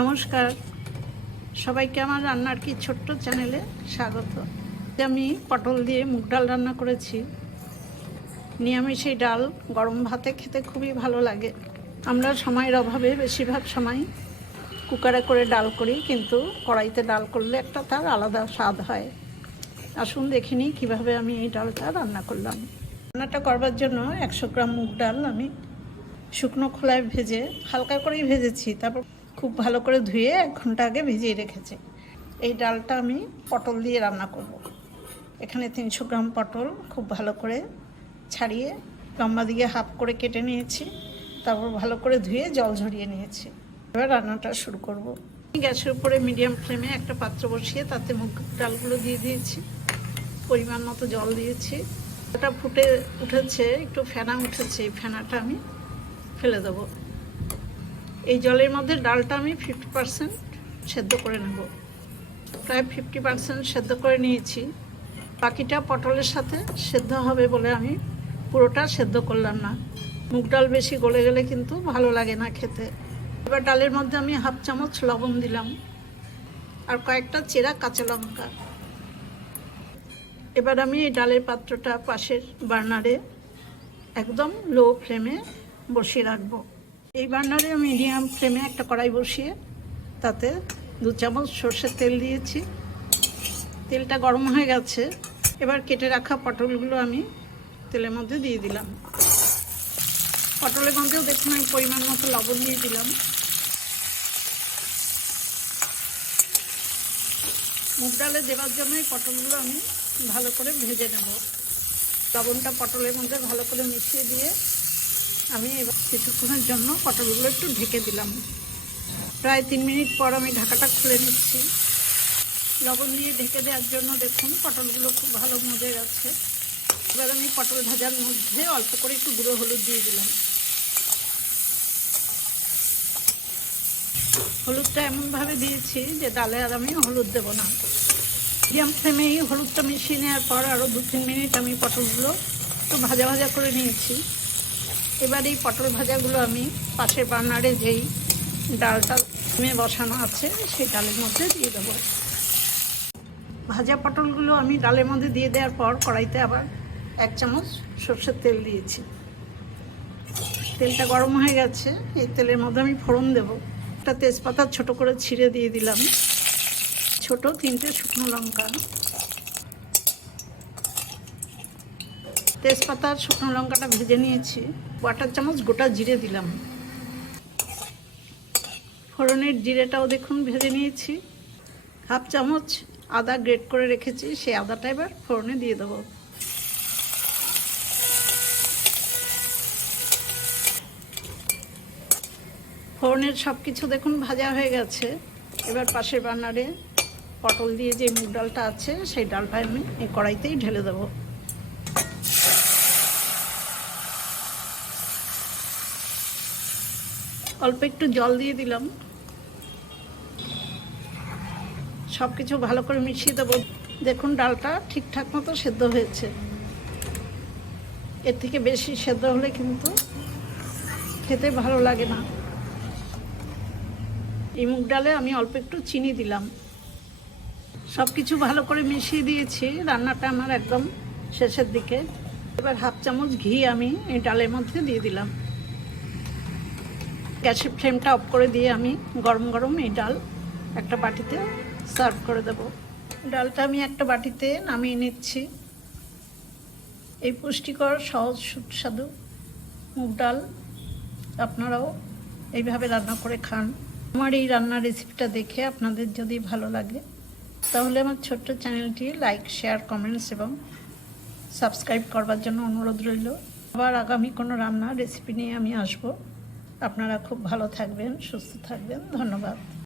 নমস্কার, সবাইকে আমার রান্নার কি ছোট্ট চ্যানেলে স্বাগত। আমি পটল দিয়ে মুগ ডাল রান্না করেছি। নিরামিষ এই ডাল গরম ভাতে খেতে খুবই ভালো লাগে। আমরা সময়ের অভাবে বেশিরভাগ সময় কুকারে করে ডাল করি, কিন্তু কড়াইতে ডাল করলে একটা তার আলাদা স্বাদ হয়। আসুন দেখে নিই কীভাবে আমি এই ডালটা রান্না করলাম। রান্নাটা করবার জন্য 100 গ্রাম মুগ ডাল আমি শুকনো খোলায় ভেজে হালকা করেই ভেজেছি, তারপর খুব ভালো করে ধুয়ে 1 ঘন্টা আগে ভিজিয়ে রেখেছি। এই ডালটা আমি পটল দিয়ে রান্না করব। এখানে 300 গ্রাম পটল খুব ভালো করে ছাড়িয়ে লম্বা দিকে হাফ করে কেটে নিয়েছি, তারপর ভালো করে ধুয়ে জল ঝরিয়ে নিয়েছি। এবার রান্নাটা শুরু করব। গ্যাসের উপরে মিডিয়াম ফ্লেমে একটা পাত্র বসিয়ে তাতে মুগ ডালগুলো দিয়ে দিয়েছি, পরিমাণ মতো জল দিয়েছি। এটা ফুটে উঠেছে, একটু ফেনা উঠেছে, এই ফেনাটা আমি ফেলে দেবো। এই জলের মধ্যে ডালটা আমি 50% সেদ্ধ করে নেব। প্রায় 50% সেদ্ধ করে নিয়েছি। বাকিটা পটলের সাথে সেদ্ধ হবে বলে আমি পুরোটা সেদ্ধ করলাম না। মুগ ডাল বেশি গলে গেলে কিন্তু ভালো লাগে না খেতে। এবার ডালের মধ্যে আমি হাফ চামচ লবণ দিলাম আর কয়েকটা চেরা কাঁচা লঙ্কা। এবার আমি এই ডালের পাত্রটা পাশের বার্নারে একদম লো ফ্লেমে বসিয়ে রাখবো। এই বার্নারে আমি মিডিয়াম ফ্লেমে একটা কড়াই বসিয়ে তাতে 2 চামচ সর্ষের তেল দিয়েছি। তেলটা গরম হয়ে গেছে। এবার কেটে রাখা পটলগুলো আমি তেলের মধ্যে দিয়ে দিলাম। পটলের মধ্যেও দেখুন আমি পরিমাণ মতো লবণ দিয়ে দিলাম। মুগ ডালে দেওয়ার জন্য এই পটলগুলো আমি ভালো করে ভেজে নেব। লবণটা পটলের মধ্যে ভালো করে মিশিয়ে দিয়ে আমি এবার কিছুক্ষণের জন্য পটলগুলো একটু ঢেকে দিলাম। প্রায় 3 মিনিট পর আমি ঢাকাটা খুলে নিচ্ছি। লবণ দিয়ে ঢেকে দেওয়ার জন্য দেখুন পটলগুলো খুব ভালো মজে গেছে। এবার আমি পটল ভাজার মধ্যে অল্প করে একটু গুঁড়ো হলুদ দিয়ে দিলাম। হলুদটা এমনভাবে দিয়েছি যে ডালে আর আমি হলুদ দেবো না। মিডিয়াম ফ্লেমেই হলুদটা মিশিয়ে নেওয়ার পর আরও 2-3 মিনিট আমি পটলগুলো একটু ভাজা ভাজা করে নিয়েছি। এবার এই পটল ভাজাগুলো আমি পাশের বার্নারে যেই ডালটা বসানো আছে সেই ডালের মধ্যে দিয়ে দেবো। ভাজা পটলগুলো আমি ডালের মধ্যে দিয়ে দেওয়ার পর কড়াইতে আবার 1 চামচ সর্ষের তেল দিয়েছি। তেলটা গরম হয়ে গেছে। এই তেলের মধ্যে আমি ফোড়ন দেব। একটা তেজপাতা ছোট করে ছিঁড়ে দিয়ে দিলাম, ছোট 3টে শুকনো লঙ্কা। তেজপাতা আর শুকনো লঙ্কাটা ভেজে নিয়েছি। 1 চামচ গোটা জিরে দিলাম। ফোড়নের জিরেটাও দেখুন ভেজে নিয়েছি। হাফ চামচ আদা গ্রেট করে রেখেছি, সেই আদাটা এবার ফোড়নে দিয়ে দেবো। ফোড়নের সব কিছু দেখুন ভাজা হয়ে গেছে। এবার পাশের বার্নারে পটল দিয়ে যে মুগ ডালটা আছে সেই ডালটা আমি এই কড়াইতেই ঢেলে দেবো। অল্প একটু জল দিয়ে দিলাম। সব কিছু ভালো করে মিশিয়ে দেবো। দেখুন ডালটা ঠিকঠাক মতো সেদ্ধ হয়েছে। এর থেকে বেশি সেদ্ধ হলে কিন্তু খেতে ভালো লাগে না। এই মুগ ডালে আমি অল্প একটু চিনি দিলাম। সব কিছু ভালো করে মিশিয়ে দিয়েছি। রান্নাটা আমার একদম শেষের দিকে। এবার হাফ চামচ ঘি আমি এই ডালের মধ্যে দিয়ে দিলাম। গ্যাসের ফ্লেমটা অফ করে দিয়ে আমি গরম গরম এই ডাল একটা বাটিতে সার্ভ করে দেব। ডালটা আমি একটা বাটিতে নামিয়ে নিচ্ছি। এই পুষ্টিকর সহজ সুস্বাদু মুগ ডাল আপনারাও এইভাবে রান্না করে খান। আমার এই রান্নার রেসিপিটা দেখে আপনাদের যদি ভালো লাগে তাহলে আমার ছোট্ট চ্যানেলটি লাইক, শেয়ার, কমেন্টস এবং সাবস্ক্রাইব করবার জন্য অনুরোধ রইল। আবার আগামী কোনো রান্নার রেসিপি নিয়ে আমি আসব। আপনারা খুব ভালো থাকবেন, সুস্থ থাকবেন। ধন্যবাদ।